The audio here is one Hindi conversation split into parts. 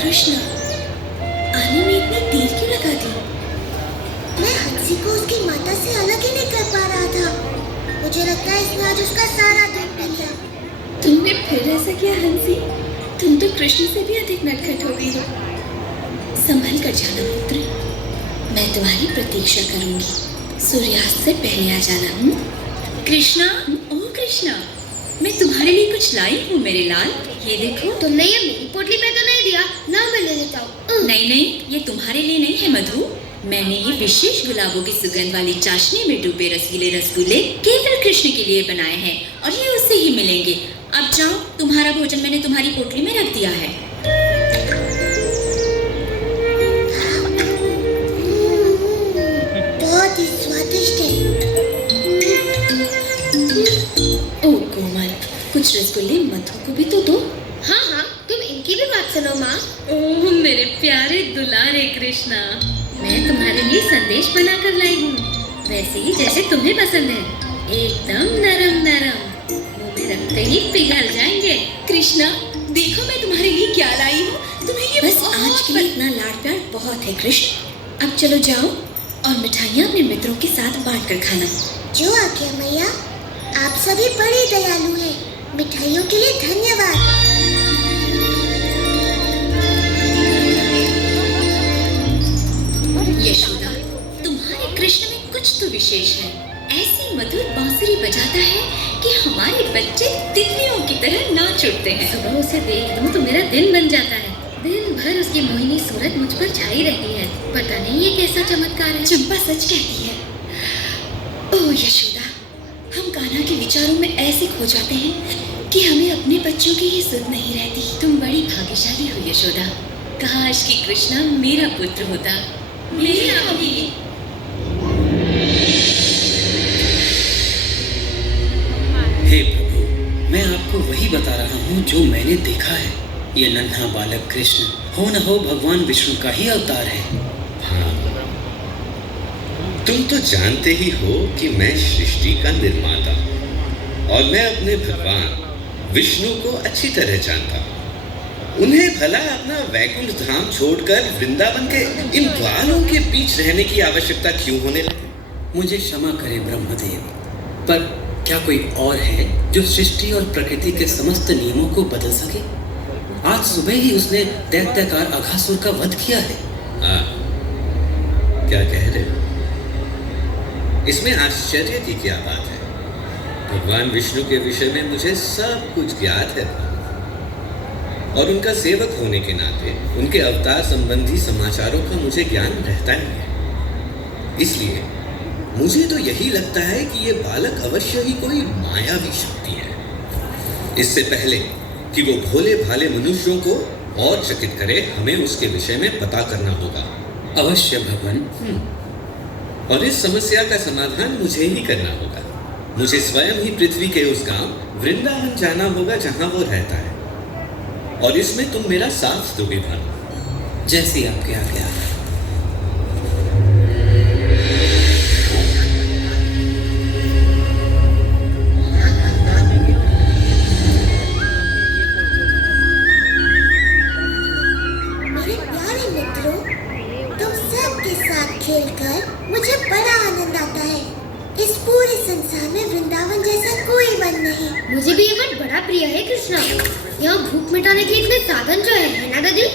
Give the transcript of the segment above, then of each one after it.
कृष्ण, आने में इतनी देर क्यों लगा दी? मैं हंसी को उसकी माता से अलग ही नहीं कर पा रहा था। मुझे लगता है इसने आज उसका सारा दूध पी लिया। तुमने फिर ऐसा किया हंसी? तुम तो कृष्ण से भी अधिक नटखट हो गई हो। संभल कर जाना पुत्र, मैं तुम्हारी प्रतीक्षा करूंगी। सूर्यास्त से पहले आ जाना। कृष्णा, ओ कृष्णा, मैं तुम्हारे लिए कुछ लाई हूँ मेरे लाल। ये देखो। तुमने ये मेरी पोटली में तो नहीं दिया ना, मैं ले लेता हूँ। नहीं नहीं, ये तुम्हारे लिए नहीं है मधु। मैंने ये विशेष गुलाबों की सुगंध वाली चाशनी में डूबे रसीले रसगुल्ले केवल कृष्ण के लिए बनाए हैं और ये उससे ही मिलेंगे। अब जाओ, तुम्हारा भोजन मैंने तुम्हारी पोटली में रख दिया है। बहुत ही स्वादिष्ट है। ओ कोमल, कुछ रसगुल्ले मधु को भी तो दो। हाँ हाँ, तुम इनकी भी बात सुनो माँ। ओह मेरे प्यारे दुलारे कृष्णा, मैं तुम्हारे लिए संदेश बनाकर लाई हूँ, वैसे ही जैसे तुम्हें पसंद है। एकदम नरम नरम, मुंह में रखते ही पिघल जाएंगे। कृष्णा, देखो मैं तुम्हारे लिए क्या लाई हूँ। तुम्हें ये बस आज के लिए इतना लाड प्यार बहुत है कृष्ण। अब चलो जाओ और मिठाइयाँ अपने मित्रों के साथ बांट कर खाना। जो आज्ञा मैया, आप सभी बड़े दयालु हैं। मिठाइयों के लिए धन्यवाद। यशोदा, तुम्हारे कृष्ण में कुछ तो विशेष है। ऐसी मधुर बांसुरी बजाता है कि हमारे बच्चे तितलियों की तरह नाच उठते हैं। सुबह उसे देख लूं तो मेरा दिन बन जाता है। दिन भर उसकी मोहिनी सूरत मुझ पर छाई रहती है। पता नहीं ये कैसा चमत्कार है। चंपा सच कहती है। ओह यशोदा, हम कान्हा के विचारों में ऐसे खो जाते हैं कि हमें अपने बच्चों की ही सुध नहीं रहती। तुम बड़ी भाग्यशाली हो यशोदा। काश कि कृष्णा मेरा पुत्र होता। मेरा भी। हे प्रभु, मैं आपको वही बता रहा हूँ जो मैंने देखा है। ये नन्हा बालक कृष्ण हो न हो भगवान विष्णु का ही अवतार है। हाँ, तुम तो जानते ही हो कि मैं सृष्टि का निर्माता और मैं अपने भगवान विष्णु को अच्छी तरह जानता हूँ। उन्हें भला अपना वैकुंठ धाम छोड़कर वृंदावन के इन ग्वालों के बीच रहने की आवश्यकता क्यों होने लगी? मुझे क्षमा करे ब्रह्मदेव, पर क्या कोई और है जो सृष्टि और प्रकृति के समस्त नियमों को बदल सके? आज सुबह ही उसने दैत्याकार अघासुर का वध किया है। क्या कह रहे हो? इसमें आश्चर्य की क्या बात है? भगवान विष्णु के विषय में मुझे सब कुछ ज्ञात है और उनका सेवक होने के नाते उनके अवतार संबंधी समाचारों का मुझे ज्ञान रहता ही है। इसलिए मुझे तो यही लगता है कि ये बालक अवश्य ही कोई मायावी शक्ति है। इससे पहले कि वो भोले भाले मनुष्यों को और चकित करे, हमें उसके विषय में पता करना होगा। अवश्य भगवान। और इस समस्या का समाधान मुझे ही करना होगा। मुझे स्वयं ही पृथ्वी के उस गांव वृंदावन जाना होगा जहां वो रहता है, और इसमें तुम मेरा साथ दोगे भानु। जैसी आपके आज्ञा। मेरे प्यारे मित्रों, तुम सबके साथ खेलकर मुझे बड़ा आनंद आता है। इस पूरे संसार में वृंदावन जैसा कोई वन नहीं। मुझे भी ये वन बड़ा प्रिय है कृष्णा। यहाँ भूख मिटाने के इतने साधन जो है ना दादी?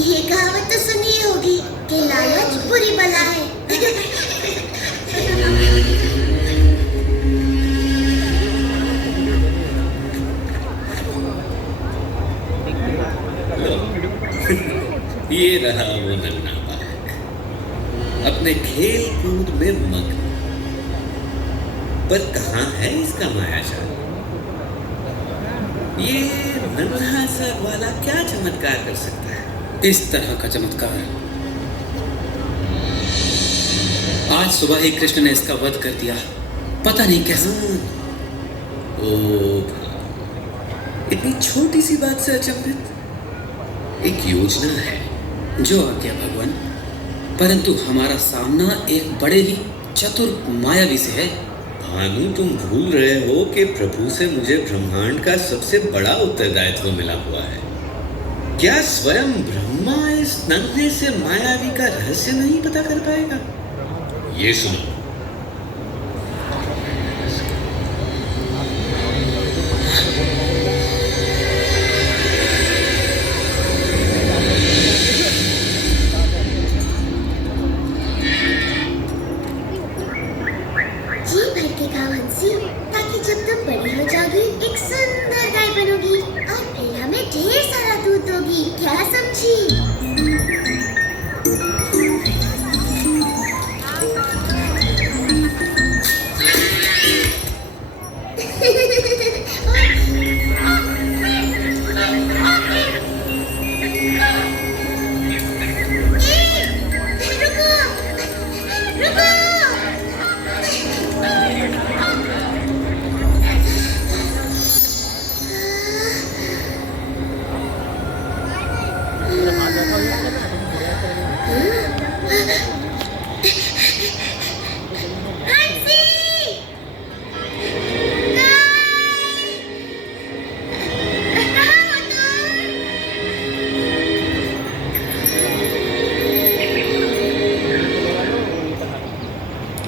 ये कहावत तो सुनी होगी कि लालच बुरी बला है। ये रहा वो नन्हा बालक, अपने खेल कूद में मग्न। पर कहाँ है इसका मायाजाल? ये नन्हा सा वाला क्या चमत्कार कर सकता है? इस तरह का चमत्कार आज सुबह ही कृष्ण ने इसका वध कर दिया। पता नहीं कैसे। ओ, इतनी छोटी सी बात से अचंभित? एक योजना है। जो आज्ञा भगवान, परंतु हमारा सामना एक बड़े ही चतुर मायावी से है। भानु, तुम भूल रहे हो कि प्रभु से मुझे ब्रह्मांड का सबसे बड़ा उत्तरदायित्व मिला हुआ है। क्या स्वयं ब्रह्मा इस नन्हे से मायावी का रहस्य नहीं पता कर पाएगा? ये सुनो। जी भर के गाँव हंसी, ताकि जब तुम बड़ी हो जाओगी एक सुंदर गाय बनोगी और फिर हमें ढेर सारा दूध दोगी। क्या समझी? रुको, रुको।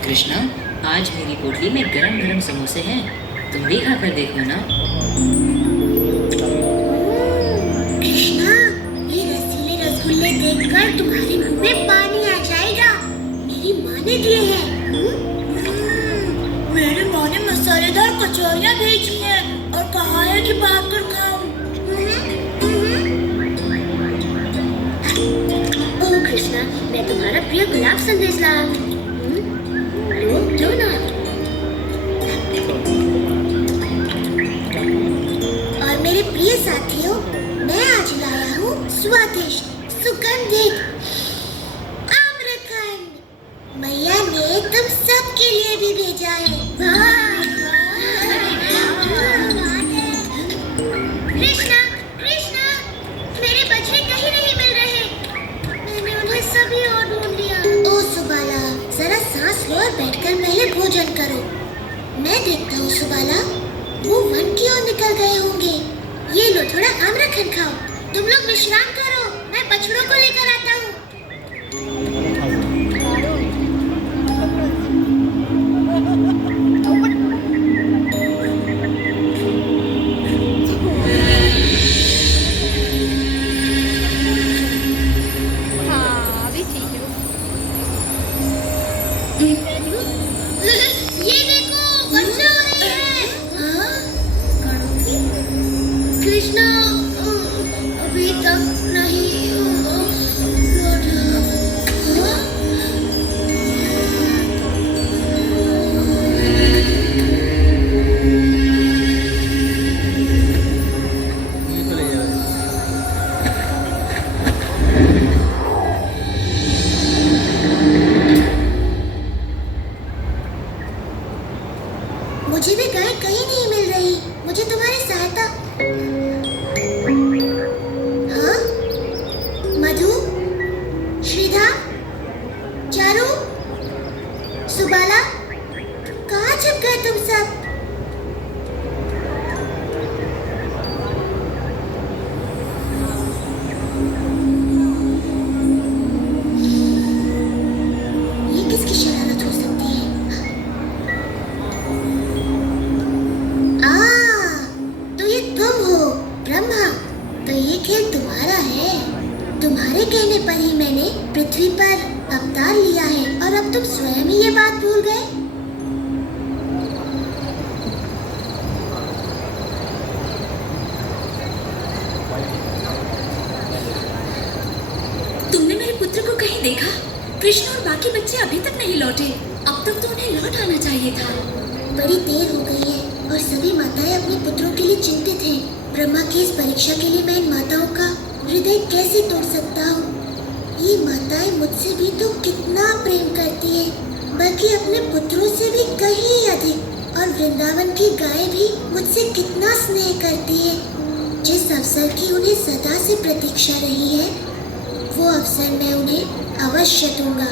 कृष्णा, आज मेरी पोटली में गरम गरम समोसे हैं, तुम भी खा कर देखो ना। कृष्णा, ये रसीले रसगुल्ले देखकर तुम्हारे मुंह में पानी आ जाएगा। मेरी माँ ने दिए हैं। मेरी माँ ने मसालेदार कचौरियाँ भेजी हैं और कहा है कि भागकर खाओ। ओह कृष्णा, मैं तुम्हारा प्रिय गुलाब संदेश लाया हूँ। लो, क्यों ना? और मेरे प्रिय साथियों, मैं आज लाया हूँ स्वादिष्ट सुगंधित आम्रखंड। मैया ने तुम सबके लिए भी भेजा है। कृष्णा, कृष्णा, मेरे बछड़े कहीं नहीं मिल रहे। मैंने उन्हें सभी और ढूंढ लिया। ओ सुबाला, जरा सांस लो और बैठकर पहले भोजन करो। मैं देखता हूँ सुबाला, वो वन की ओर निकल गए होंगे। ये लो, थोड़ा आम्रखंड खाओ। तुम लोग विश्राम करो, मैं बछड़ों को लेकर आता हूँ। ये देखो, वर्षा हो रही है। हाँ? कृष्णा अभी तक नहीं लौटा। हाँ? मुझे भी गाय कहीं नहीं मिल रही। मुझे तुम्हारी सहायता। हाँ? मधु, श्रीधा, चारू, सुबाला, कहाँ छिप गए तुम सब? ये किसकी शरारत हो सकती है? तो ये तुम हो ब्रह्मा। तो ये खेल तुम्हारा है। तुम्हारे कहने पर ही मैंने पृथ्वी पर अवतार लिया है और अब तुम स्वयं ही ये बात भूल गए। तुमने मेरे पुत्र को कहीं देखा? कृष्ण और बाकी बच्चे अभी तक नहीं लौटे। अब तक तो उन्हें लौट आना चाहिए था। बड़ी देर हो गई है और सभी माताएं अपने पुत्रों के लिए चिंतित हैं। ब्रह्मा की इस परीक्षा के लिए मैं इन माताओं का हृदय कैसे तोड़ सकता हूँ? ये माताएं मुझसे भी तो कितना प्रेम करती हैं, बल्कि अपने पुत्रों से भी कहीं अधिक। और वृंदावन की गाय भी मुझसे कितना स्नेह करती है। जिस अवसर की उन्हें सदा से प्रतीक्षा रही है, वो अवसर मैं उन्हें अवश्य दूंगा।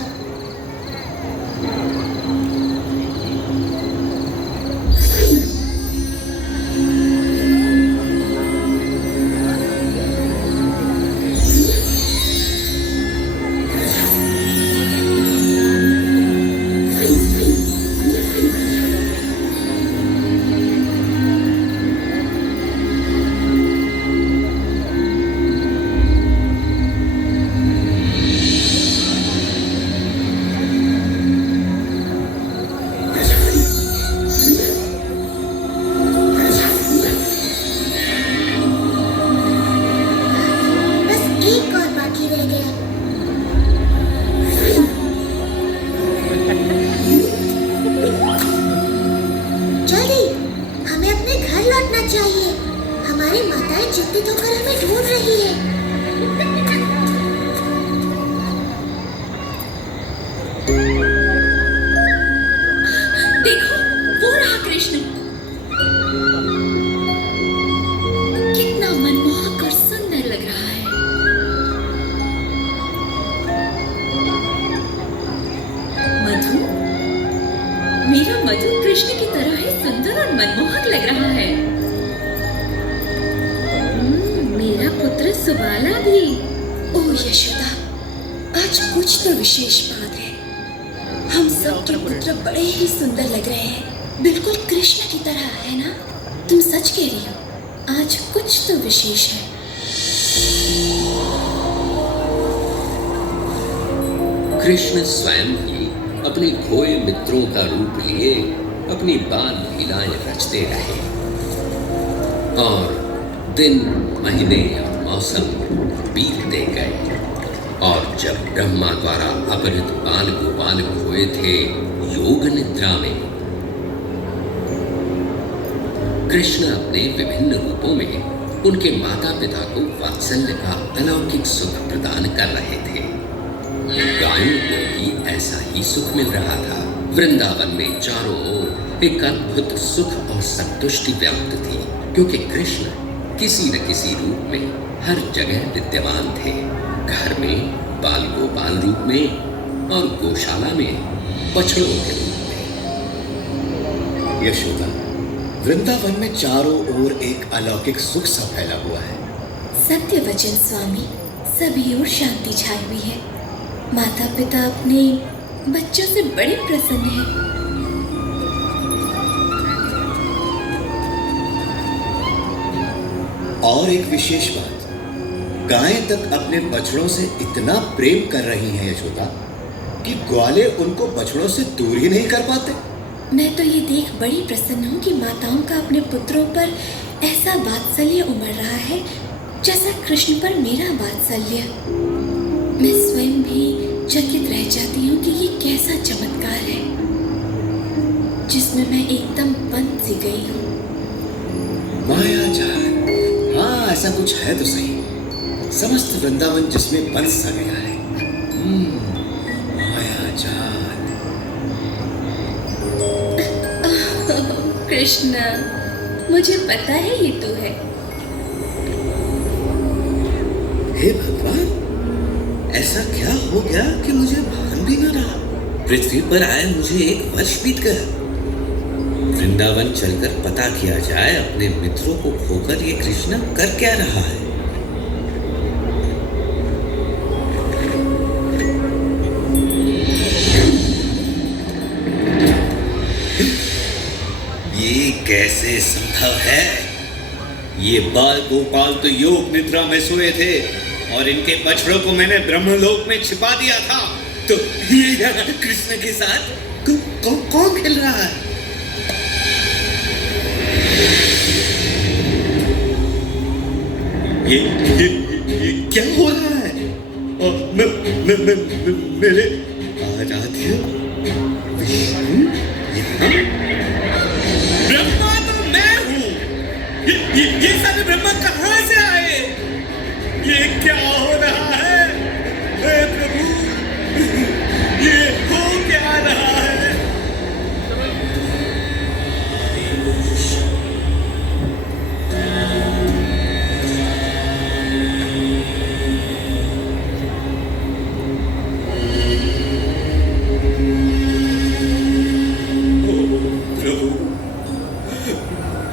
चिंतित होकर हमें ढूंढ रही है। देखो, वो रहा कृष्ण। कितना मनमोहक और सुंदर लग रहा है। मधु, मेरा मधु कृष्ण की तरह ही सुंदर और मनमोहक लग रहा है। मेरा पुत्र सुबाला भी। ओह यशोदा, आज कुछ तो विशेष बात है। हम सब के पुत्र बड़े ही सुंदर लग रहे हैं, बिल्कुल कृष्ण की तरह, है ना? तुम सच कह रही हो, आज कुछ तो विशेष है। कृष्ण स्वयं ही अपने खोए मित्रों का रूप लिए अपनी बाल लीलाएं रचते रहे और दिन, महीने और मौसम बीतते गए। और जब ब्रह्मा द्वारा अपहृत बाल गोपाल खोए थे योग निद्रा में, कृष्ण अपने विभिन्न रूपों में उनके माता पिता को वात्सल्य का अलौकिक सुख प्रदान कर रहे थे। गायों को भी ऐसा ही सुख मिल रहा था। वृंदावन में चारों ओर एक अद्भुत सुख और संतुष्टि व्याप्त थी, क्योंकि कृष्ण किसी न किसी रूप में हर जगह विद्यमान थे। घर में बाल गोपाल रूप में और गौशाला में बछड़ों के रूप में। यशोदा, वृंदावन में चारों ओर एक अलौकिक सुख सा फैला हुआ है। सत्य वचन स्वामी, सभी ओर शांति छाई हुई है। माता पिता अपने बच्चों से बड़े प्रसन्न हैं। और एक विशेष बात, गायें तक अपने बछड़ों से इतना प्रेम कर रही हैं यशोदा कि ग्वाले उनको बछड़ों से दूर ही नहीं कर पाते। मैं तो ये देख बड़ी प्रसन्न हूँ कि माताओं का अपने पुत्रों पर ऐसा वात्सल्य उमड़ रहा है जैसा कृष्ण पर मेरा वात्सल्य। मैं स्वयं भी चकित रह जाती हूँ कि ये कैसा चमत्कार है जिसमें मैं एकदम बंध सी गई हूँ। मायाजाल, हाँ ऐसा कुछ है तो सही। समस्त वृंदावन जिसमें बंस सा गया है। मायाजाल। कृष्ण, मुझे पता है ये तो है। हे भगवान, ऐसा क्या हो गया कि मुझे भान भी न रहा। पृथ्वी पर आए मुझे 1 वर्ष बीत गया। वृंदावन चलकर पता किया जाए अपने मित्रों को खोकर ये कृष्ण कर क्या रहा है। ये कैसे संभव है? ये बाल गोपाल तो योग निद्रा में सोए थे और इनके बछड़ों को मैंने ब्रह्मलोक में छिपा दिया था। तो ये कृष्ण के साथ कौन खेल रहा है? ये क्या हो रहा है? मेरे आराध्य विष्णु यहाँ? ब्रह्मा तो मैं हूँ। ये सारे ब्रह्मा कहाँ से आए? ये क्या हो रहा है? हे प्रभु, ये हो क्या रहा है?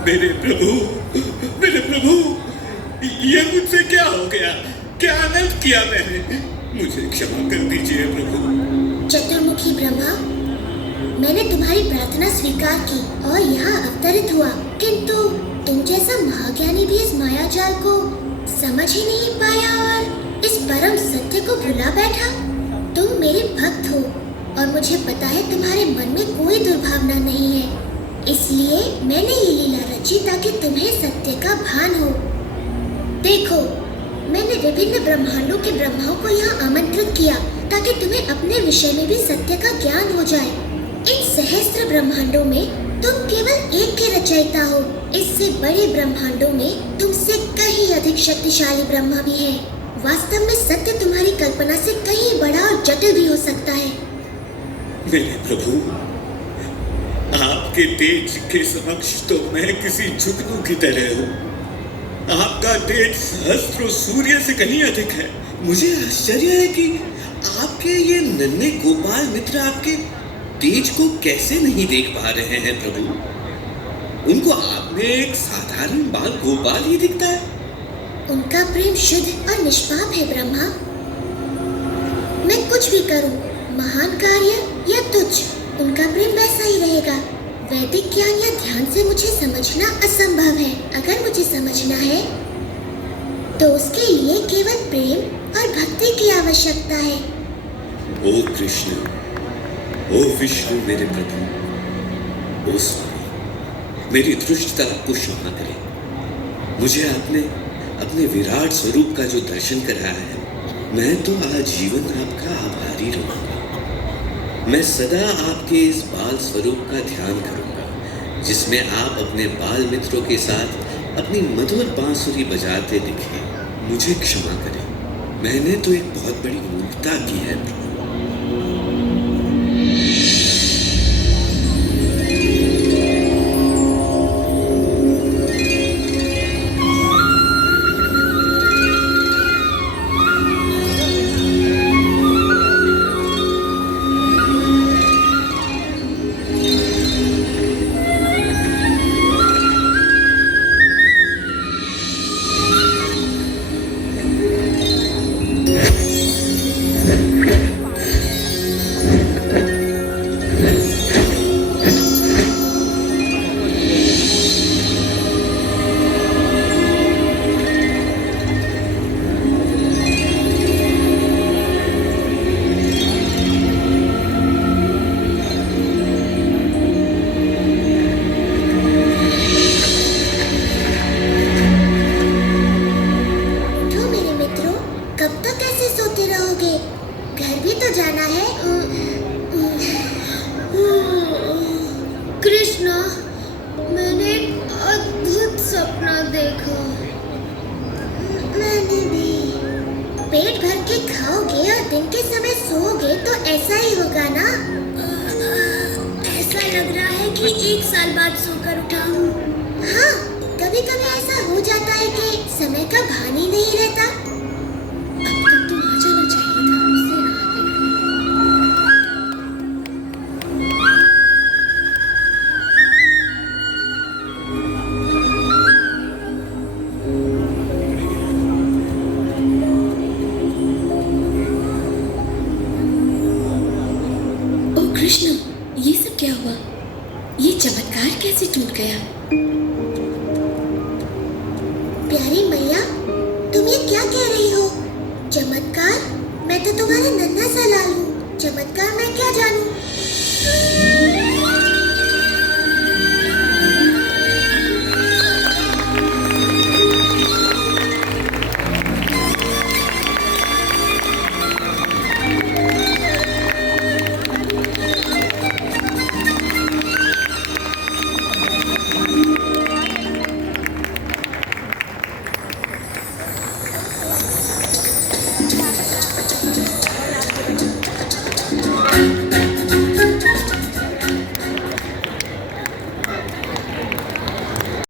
मेरे प्रभु, मेरे प्रभु, ये मुझसे क्या हो गया? क्या अनर्थ किया मैंने? मुझे क्षमा कर दीजिए प्रभु। चतुर्मुखी ब्रह्मा, मैंने तुम्हारी प्रार्थना स्वीकार की और यहाँ अवतरित हुआ, किंतु तुम जैसा महाज्ञानी भी इस मायाजाल को समझ ही नहीं पाया और इस परम सत्य को भुला बैठा। तुम मेरे भक्त हो और मुझे पता है तुम्हारे मन में कोई दुर्भावना नहीं है, इसलिए मैंने ये लीला रची ताकि तुम्हें सत्य का भान हो। देखो, मैंने विभिन्न ब्रह्मांडों के ब्रह्माओं को यहाँ आमंत्रित किया ताकि तुम्हें अपने विषय में भी सत्य का ज्ञान हो जाए। इन सहस्त्र ब्रह्मांडों में तुम केवल एक के रचयिता हो। इससे बड़े ब्रह्मांडों में तुमसे कहीं अधिक शक्तिशाली ब्रह्मा भी है। वास्तव में सत्य तुम्हारी कल्पना से कहीं बड़ा और जटिल भी हो सकता है। मेरे प्रभु, आपके तेज के समक्ष तो मैं किसी जुगनू की तरह हूँ। आपका तेज सहस्त्रों सूर्य से कहीं अधिक है। मुझे आश्चर्य है कि आपके ये नन्हे गोपाल मित्र आपके तेज को कैसे नहीं देख पा रहे हैं प्रभु। उनको आप में एक साधारण बाल गोपाल ही दिखता है। उनका प्रेम शुद्ध और निष्पाप है ब्रह्मा। मैं कुछ भी करूं, महान कार्य या तुच्छ, उनका प्रेम वैसा ही रहेगा। वैदिक ज्ञान या ध्यान से मुझे समझना असंभव है। अगर मुझे समझना है तो उसके लिए केवल प्रेम और भक्ति की आवश्यकता है। ओ कृष्ण, ओ विष्णु मेरे प्रभु, ओ स्वामी, मेरी दृष्टता आपको क्षमा करें। मुझे आपने अपने विराट स्वरूप का जो दर्शन कराया है, मैं तो आजीवन आपका आभारी रहूंगा। मैं सदा आपके इस बाल स्वरूप का ध्यान करूंगा, जिसमें आप अपने बाल मित्रों के साथ अपनी मधुर बांसुरी बजाते दिखे। मुझे क्षमा करें, मैंने तो एक बहुत बड़ी मूर्खता की है प्रभु। पेट भर के खाओगे और दिन के समय सोओगे तो ऐसा ही होगा ना? ऐसा लग रहा है कि 1 साल बाद सोकर उठा हूँ। हाँ, कभी कभी ऐसा हो जाता है कि समय का भान ही नहीं रहता। अब तक तो आ जाना चाहिए था, उससे कृष्ण, ये सब क्या हुआ? ये चमत्कार कैसे टूट गया? प्यारी मैया, तुम ये क्या कह रही हो? चमत्कार? मैं तो तुम्हारा नन्हा